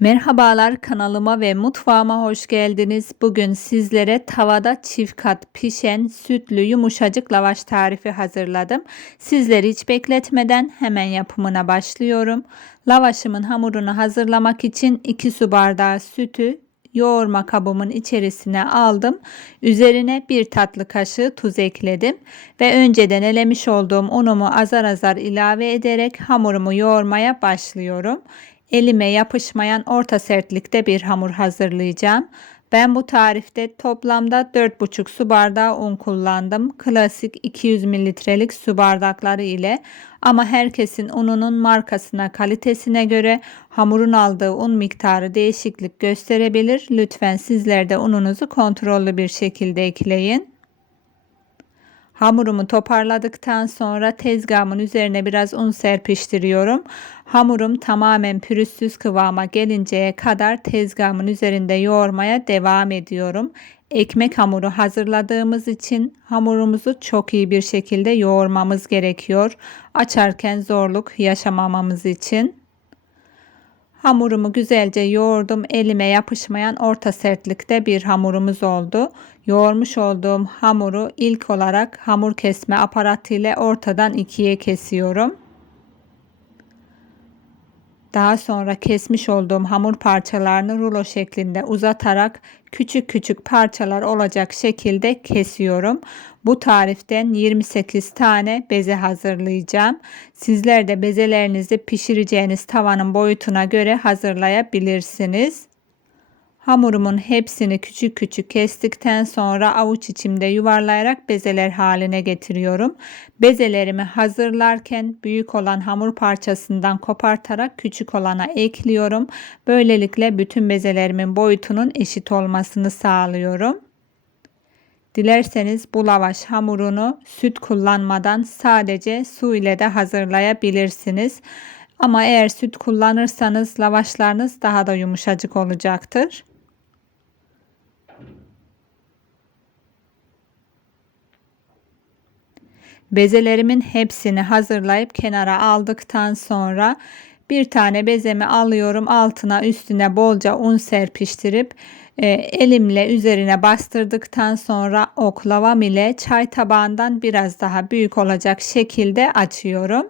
Merhabalar kanalıma ve mutfağıma hoş geldiniz. Bugün sizlere tavada çift kat pişen sütlü yumuşacık lavaş tarifi hazırladım. Sizleri hiç bekletmeden hemen yapımına başlıyorum. Lavaşımın hamurunu hazırlamak için 2 su bardağı sütü yoğurma kabımın içerisine aldım. Üzerine bir tatlı kaşığı tuz ekledim ve önceden elemiş olduğum unumu azar azar ilave ederek hamurumu yoğurmaya başlıyorum elime yapışmayan orta sertlikte bir hamur hazırlayacağım. Ben bu tarifte toplamda 4,5 su bardağı un kullandım. Klasik 200 mililitrelik su bardakları ile ama herkesin ununun markasına, kalitesine göre hamurun aldığı un miktarı değişiklik gösterebilir. Lütfen sizler de ununuzu kontrollü bir şekilde ekleyin. Hamurumu toparladıktan sonra tezgahımın üzerine biraz un serpiştiriyorum. Hamurum tamamen pürüzsüz kıvama gelinceye kadar tezgahımın üzerinde yoğurmaya devam ediyorum. Ekmek hamuru hazırladığımız için hamurumuzu çok iyi bir şekilde yoğurmamız gerekiyor. Açarken zorluk yaşamamamız için. Hamurumu güzelce yoğurdum. Elime yapışmayan orta sertlikte bir hamurumuz oldu. Yoğurmuş olduğum hamuru ilk olarak hamur kesme aparatı ile ortadan ikiye kesiyorum. Daha sonra kesmiş olduğum hamur parçalarını rulo şeklinde uzatarak küçük küçük parçalar olacak şekilde kesiyorum. Bu tariften 28 tane beze hazırlayacağım. Sizler de bezelerinizi pişireceğiniz tavanın boyutuna göre hazırlayabilirsiniz. Hamurumun hepsini küçük küçük kestikten sonra avuç içimde yuvarlayarak bezeler haline getiriyorum. Bezelerimi hazırlarken büyük olan hamur parçasından kopartarak küçük olana ekliyorum. Böylelikle bütün bezelerimin boyutunun eşit olmasını sağlıyorum. Dilerseniz bu lavaş hamurunu süt kullanmadan sadece su ile de hazırlayabilirsiniz. Ama eğer süt kullanırsanız lavaşlarınız daha da yumuşacık olacaktır. Bezelerimin hepsini hazırlayıp kenara aldıktan sonra bir tane bezemi alıyorum altına üstüne bolca un serpiştirip e, elimle üzerine bastırdıktan sonra oklavam ile çay tabağından biraz daha büyük olacak şekilde açıyorum.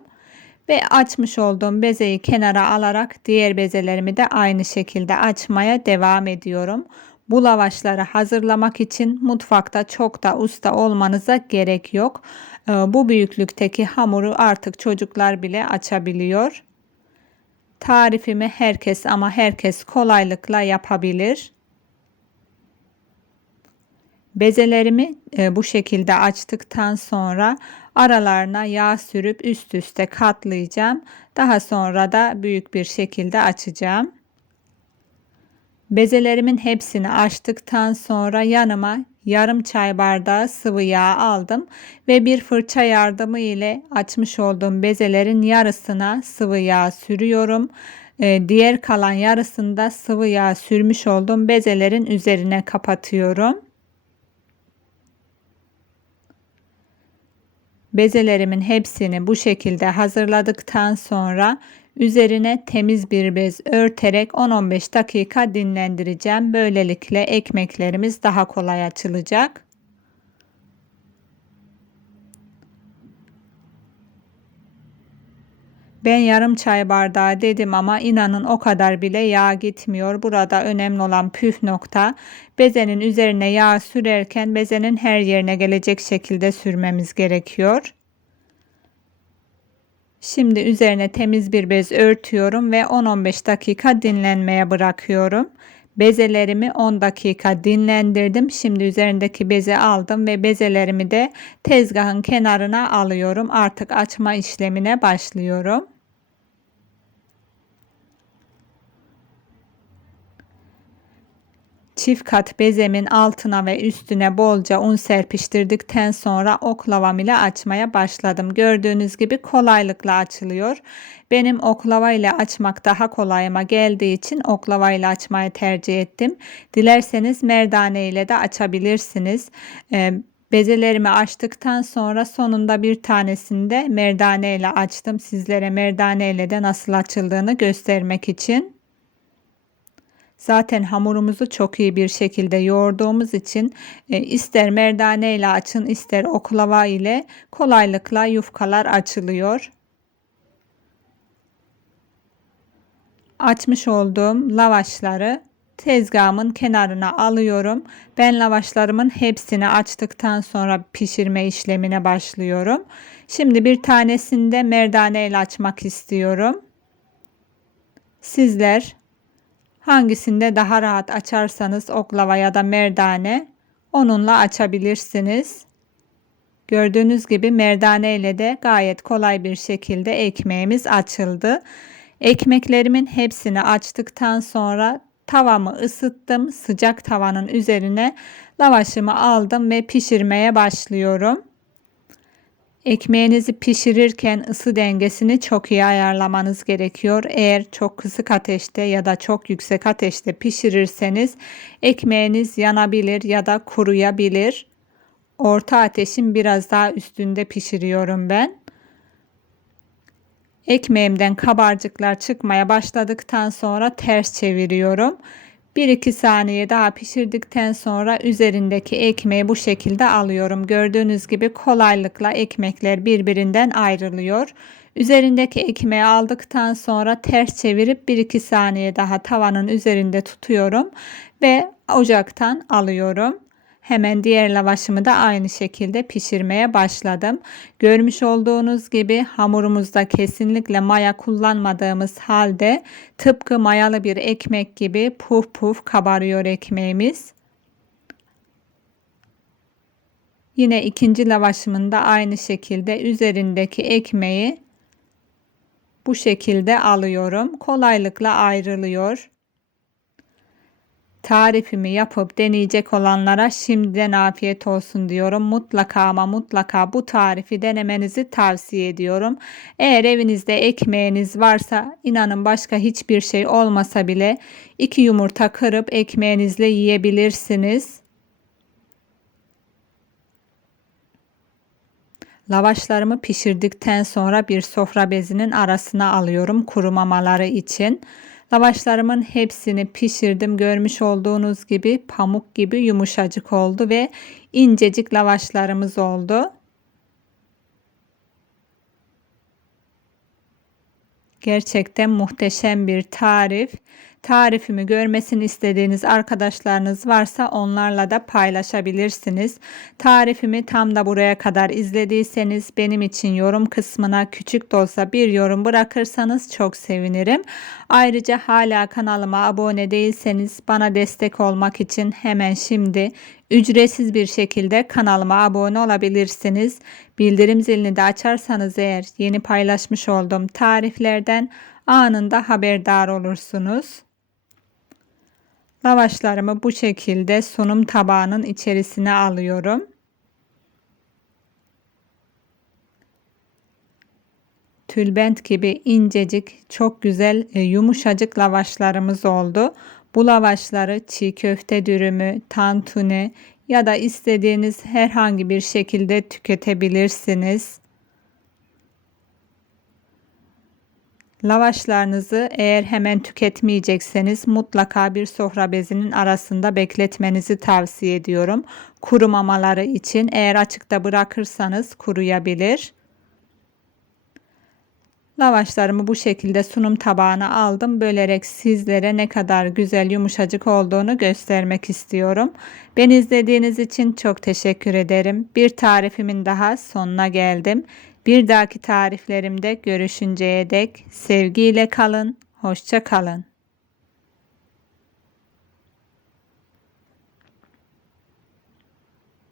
Ve açmış olduğum bezeyi kenara alarak diğer bezelerimi de aynı şekilde açmaya devam ediyorum. Bu lavaşları hazırlamak için mutfakta çok da usta olmanıza gerek yok. Ee, bu büyüklükteki hamuru artık çocuklar bile açabiliyor. Tarifimi herkes ama herkes kolaylıkla yapabilir. Bezelerimi e, bu şekilde açtıktan sonra aralarına yağ sürüp üst üste katlayacağım. Daha sonra da büyük bir şekilde açacağım. Bezelerimin hepsini açtıktan sonra yanıma yarım çay bardağı sıvı yağ aldım ve bir fırça yardımı ile açmış olduğum bezelerin yarısına sıvı yağ sürüyorum. Ee, diğer kalan yarısında sıvı yağ sürmüş olduğum bezelerin üzerine kapatıyorum. Bezelerimin hepsini bu şekilde hazırladıktan sonra Üzerine temiz bir bez örterek 10-15 dakika dinlendireceğim. Böylelikle ekmeklerimiz daha kolay açılacak. Ben yarım çay bardağı dedim ama inanın o kadar bile yağ gitmiyor. Burada önemli olan püf nokta bezenin üzerine yağ sürerken bezenin her yerine gelecek şekilde sürmemiz gerekiyor. Şimdi üzerine temiz bir bez örtüyorum ve 10-15 dakika dinlenmeye bırakıyorum. Bezelerimi 10 dakika dinlendirdim. Şimdi üzerindeki bezi aldım ve bezelerimi de tezgahın kenarına alıyorum. Artık açma işlemine başlıyorum. Çift kat bezemin altına ve üstüne bolca un serpiştirdikten sonra oklavam ile açmaya başladım. Gördüğünüz gibi kolaylıkla açılıyor. Benim oklava ile açmak daha kolayıma geldiği için oklava ile açmayı tercih ettim. Dilerseniz merdane ile de açabilirsiniz. Ee, Bezelerimi açtıktan sonra sonunda bir tanesini de merdane ile açtım. Sizlere merdane ile de nasıl açıldığını göstermek için. Zaten hamurumuzu çok iyi bir şekilde yoğurduğumuz için e, ister merdane ile açın ister oklava ile kolaylıkla yufkalar açılıyor. Açmış olduğum lavaşları tezgahımın kenarına alıyorum. Ben lavaşlarımın hepsini açtıktan sonra pişirme işlemine başlıyorum. Şimdi bir tanesinde merdane ile açmak istiyorum. Sizler hangisinde daha rahat açarsanız oklava ya da merdane onunla açabilirsiniz. Gördüğünüz gibi merdane ile de gayet kolay bir şekilde ekmeğimiz açıldı. Ekmeklerimin hepsini açtıktan sonra tavamı ısıttım. Sıcak tavanın üzerine lavaşımı aldım ve pişirmeye başlıyorum. Ekmeğinizi pişirirken ısı dengesini çok iyi ayarlamanız gerekiyor. Eğer çok kısık ateşte ya da çok yüksek ateşte pişirirseniz ekmeğiniz yanabilir ya da kuruyabilir. Orta ateşin biraz daha üstünde pişiriyorum ben. Ekmeğimden kabarcıklar çıkmaya başladıktan sonra ters çeviriyorum. 1-2 saniye daha pişirdikten sonra üzerindeki ekmeği bu şekilde alıyorum. Gördüğünüz gibi kolaylıkla ekmekler birbirinden ayrılıyor. Üzerindeki ekmeği aldıktan sonra ters çevirip 1-2 saniye daha tavanın üzerinde tutuyorum ve ocaktan alıyorum. Hemen diğer lavaşımı da aynı şekilde pişirmeye başladım. Görmüş olduğunuz gibi hamurumuzda kesinlikle maya kullanmadığımız halde tıpkı mayalı bir ekmek gibi puf puf kabarıyor ekmeğimiz. Yine ikinci lavaşımın da aynı şekilde üzerindeki ekmeği bu şekilde alıyorum. Kolaylıkla ayrılıyor tarifimi yapıp deneyecek olanlara şimdiden afiyet olsun diyorum. Mutlaka ama mutlaka bu tarifi denemenizi tavsiye ediyorum. Eğer evinizde ekmeğiniz varsa inanın başka hiçbir şey olmasa bile iki yumurta kırıp ekmeğinizle yiyebilirsiniz. Lavaşlarımı pişirdikten sonra bir sofra bezinin arasına alıyorum kurumamaları için. Lavaşlarımın hepsini pişirdim. Görmüş olduğunuz gibi pamuk gibi yumuşacık oldu ve incecik lavaşlarımız oldu. Gerçekten muhteşem bir tarif. Tarifimi görmesini istediğiniz arkadaşlarınız varsa onlarla da paylaşabilirsiniz. Tarifimi tam da buraya kadar izlediyseniz benim için yorum kısmına küçük de olsa bir yorum bırakırsanız çok sevinirim. Ayrıca hala kanalıma abone değilseniz bana destek olmak için hemen şimdi ücretsiz bir şekilde kanalıma abone olabilirsiniz. Bildirim zilini de açarsanız eğer yeni paylaşmış olduğum tariflerden anında haberdar olursunuz. Lavaşlarımı bu şekilde sunum tabağının içerisine alıyorum. Tülbent gibi incecik, çok güzel, e, yumuşacık lavaşlarımız oldu. Bu lavaşları çiğ köfte dürümü, tantuni ya da istediğiniz herhangi bir şekilde tüketebilirsiniz. Lavaşlarınızı eğer hemen tüketmeyecekseniz mutlaka bir sofra bezinin arasında bekletmenizi tavsiye ediyorum. Kurumamaları için eğer açıkta bırakırsanız kuruyabilir. Lavaşlarımı bu şekilde sunum tabağına aldım. Bölerek sizlere ne kadar güzel yumuşacık olduğunu göstermek istiyorum. Beni izlediğiniz için çok teşekkür ederim. Bir tarifimin daha sonuna geldim. Bir dahaki tariflerimde görüşünceye dek sevgiyle kalın, hoşça kalın.